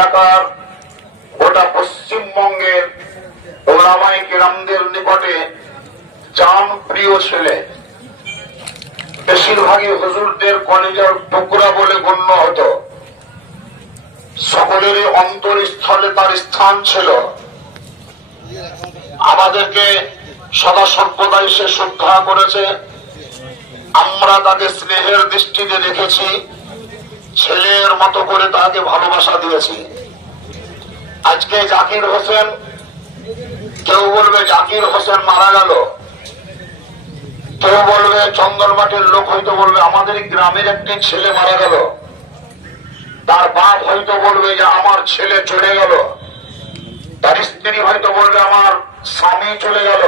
এলাকার গোটা পশ্চিমবঙ্গের ওলামায়ে কেরামদের নিকটে জান প্রিয় ছেলে, বেশিরভাগই হুজুরদের কলেজের টুকরা বলে গণ্য হতো। সকলেরই অন্তরস্থলে তার স্থান ছিল। আমাদেরকে সদা সর্বদাই সে শ্রদ্ধা করেছে, আমরা তাকে স্নেহের দৃষ্টিতে দেখেছি, ছেলের মতো করে তাকে ভালোবাসা দিয়েছি। আজকে জাকির হোসেন, কেউ বলবে জাকির হোসেন মারা গেল, কেউ বলবে চন্দনমাটির লোক হয়তো বলবে আমাদের গ্রামের একটি ছেলে মারা গেল, তার বাপ হয়তো বলবে যে আমার ছেলে চলে গেল, তার স্ত্রী হয়তো বলবে আমার স্বামী চলে গেল,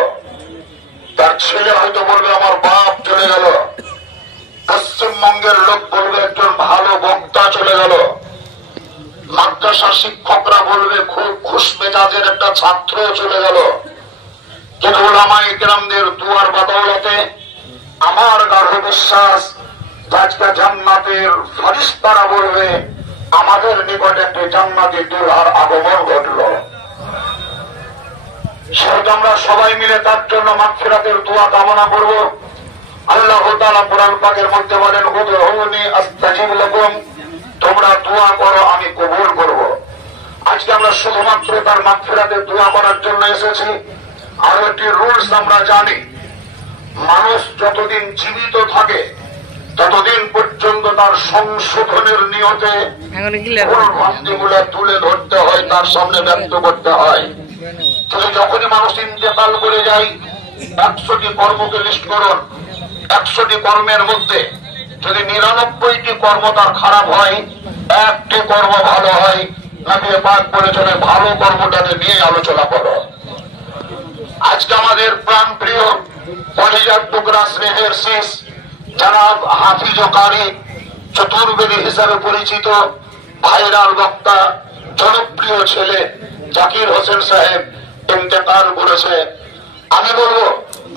তার ছেলে হয়তো বলবে আমার বাপ চলে গেল, পশ্চিমবঙ্গের লোক বলবে একজন ভালো বক্তা চলে গেল, মাদ্রাসা শিক্ষকরা বলবে খুব খুশ মেজাজের একটা ছাত্র চলে গেল। কিন্তু ওলামায়ে কেরামদের দুয়ার বদৌলতে আমার গাঢ় বিশ্বাস আজকে জান্নাতের ফেরেশতারা বলবে আমাদের নিকটে একটি জান্নাতি দুলার আগমন ঘটল। সেটা আমরা সবাই মিলে তার জন্য মাগফিরাতের দোয়া কামনা করব। আল্লাহ তাআলা কোরআন পাকের মধ্যে বলেন, উদউনি আস্তাজিব লাকুম, তোমরা দোয়া করো আমি কবুল করব। আজকে আমরা শুধুমাত্র তার মাগফিরাতের দোয়া করার জন্য এসেছি। আর একটি রুলস আমরা জানি, মানুষ যতদিন জীবিত থাকে ততদিন পর্যন্ত তার সংশোধনের নিয়তে ভ্রান্তিগুলো তুলে ধরতে হয়, তার সামনে ব্যক্ত করতে হয়। তবে যখনই মানুষ ইন্তেকাল করে যায়, 100টি কর্মকে লিস্ট করুন, 100টি কর্মের মধ্যে যদি 99টি কর্ম তার খারাপ হয়, একটি কর্ম ভালো হয়, নবী পাক বলেছেন ভালো কর্মটাকে নিয়ে আলোচনা করো। আজকে আমাদের প্রাণ প্রিয় কলিজার টুকরা স্নেহের শীষ জনাব হাফিজ ও কারি, চতুর্বেদী হিসাবে পরিচিত, ভাইরাল বক্তা, জনপ্রিয় ছেলে জাকির হোসেন সাহেব ইন্তেকাল করেছে। আমি বলবো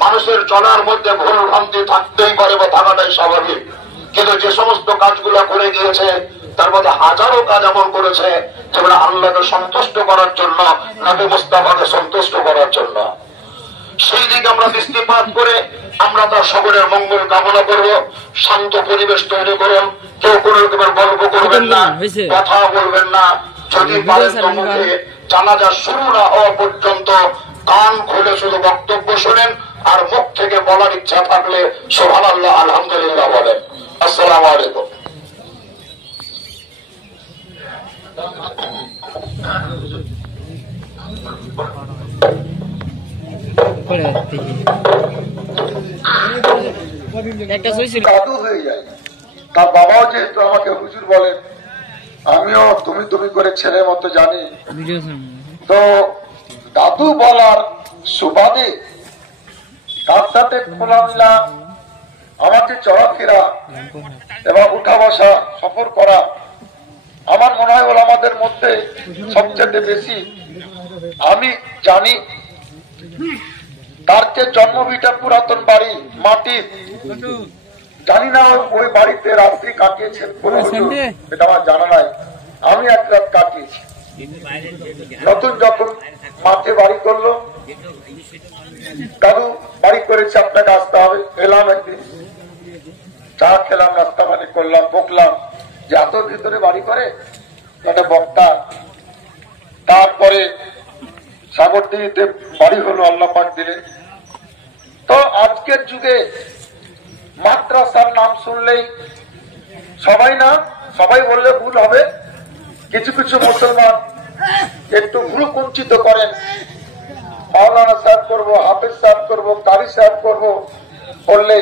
মানুষের চলার মধ্যে ভুল ভ্রান্তি থাকতেই পারে বা থাকাটাই স্বাভাবিক, কিন্তু যে সমস্ত কাজগুলো করে গিয়েছে তার মধ্যে হাজারো কাজ এমন করেছে যেগুলো আল্লাহকে সন্তুষ্ট করার জন্য, নবী মুস্তাফাকে সন্তুষ্ট করার জন্য। সেই দিকে আমরা দৃষ্টিপাত করে আমরা তার সকলের মঙ্গল কামনা করব। শান্ত পরিবেশ তৈরি করুন, কেউ কোনো রকমের গল্প করবেন না, কথা বলবেন না। যদি পারেন তো মুখে জানাজা শুরু না হওয়া পর্যন্ত কান খুলে শুধু বক্তব্য শোনেন, আর মুখ থেকে বলার ইচ্ছা থাকলে সুবহানাল্লাহ আলহামদুলিল্লাহ বলেন। আসসালামু আলাইকুম। দাদু হয়ে যায়, তার বাবাও যেহেতু আমাকে হুজুর বলেন, আমিও তুমি তুমি করে ছেলের মতো জানি, তো দাদু বলার সুবাদে তার সাথে খোলামেলা আমাকে চলাফেরা এবং উঠা বসা সফর করা, আমার মনে হয় ওরা আমাদের মধ্যে সবচেয়ে বেশি আমি জানি। তার যে জন্মভিটা পুরাতন বাড়ি মাটির, জানি না ওই বাড়িতে রাত্রি কাটিয়েছেন, এটা আমার জানা নাই। আমি এক রাত কাটিয়েছি। নতুন যখন মাঠে বাড়ি করলো, দাদু বাড়ি করেছে, আপনাকে আসতে হবে। এলাম একদিন, চা খেলাম, নাস্তা পানি করলাম, বকলাম যে এত ভিতরে বাড়ি করে একটা বক্তা। তারপরে সাগরদিঘিতে বাড়ি হলো, আল্লাহ পাক দিলেন। তো আজকের যুগে মাদ্রাসার নাম শুনলেই সবাই না, সবাই বললে ভুল হবে, কিছু কিছু মুসলমান একটু ভুল কুঞ্চিত করেন। মাওলানা সাহেব করবো, হাফেজ সাহেব করবো, কারি সাহেব করবো বললে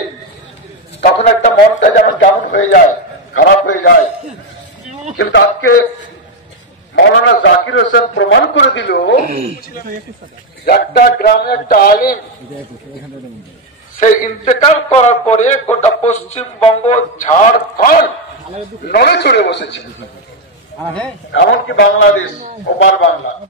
তখন একটা মনটা যেমন কেমন হয়ে যায়, খারাপ হয়ে যায়। কিন্তু আজকে মাওলানা জাকির হোসেন প্রমাণ করে দিল, একটা গ্রামে একটা আলিম সে ইন্তেকাল করার পরে গোটা পশ্চিমবঙ্গ, ঝাড়খণ্ড নড়ে চড়ে বসেছে, এমনকি বাংলাদেশ, ওপার বাংলা।